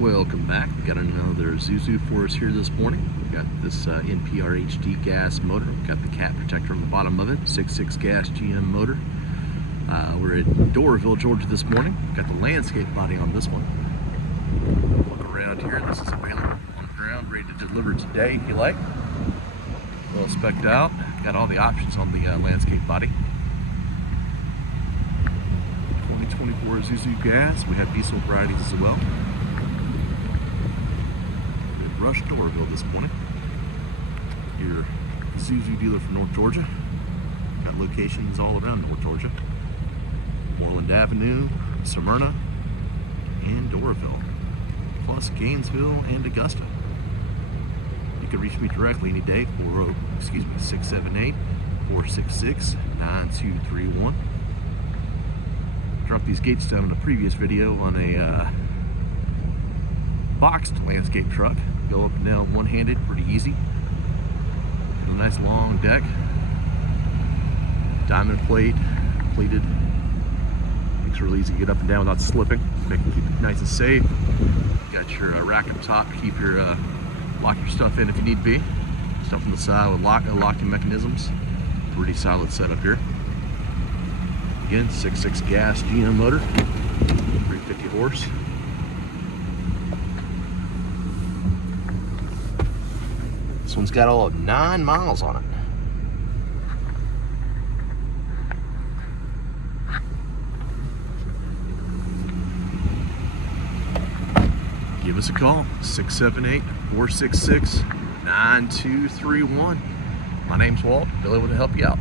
Welcome back. Got another Isuzu for us here this morning. We've got this NPR-HD gas motor. We've got the cat protector on the bottom of it, 6.6 gas GM motor. We're at Dovetail, Georgia this morning. We've got the landscape body on this one. Look around here. This is available on the ground, ready to deliver today if you like. Well spec'd out. Got all the options on the landscape body. 2024 Isuzu gas. We have diesel varieties as well. Rush Dooraville this morning. Your Isuzu dealer from North Georgia. Got locations all around North Georgia. Moreland Avenue, Smyrna, and Dooraville, plus Gainesville and Augusta. You can reach me directly any day, 678-466-9231. Dropped these gates down in a previous video on a boxed landscape truck. Go up and down one-handed, pretty easy. Got a nice long deck, diamond plate, plated. Makes it really easy to get up and down without slipping. Keep it nice and safe. Got your rack up top to keep your lock your stuff in if you need be. Stuff on the side with locking mechanisms. Pretty solid setup here. Again, 6.6 gas GM motor, 350 horse. This one's got all of 9 miles on it. Give us a call, 678-466-9231. My name's Walt, available to help you out.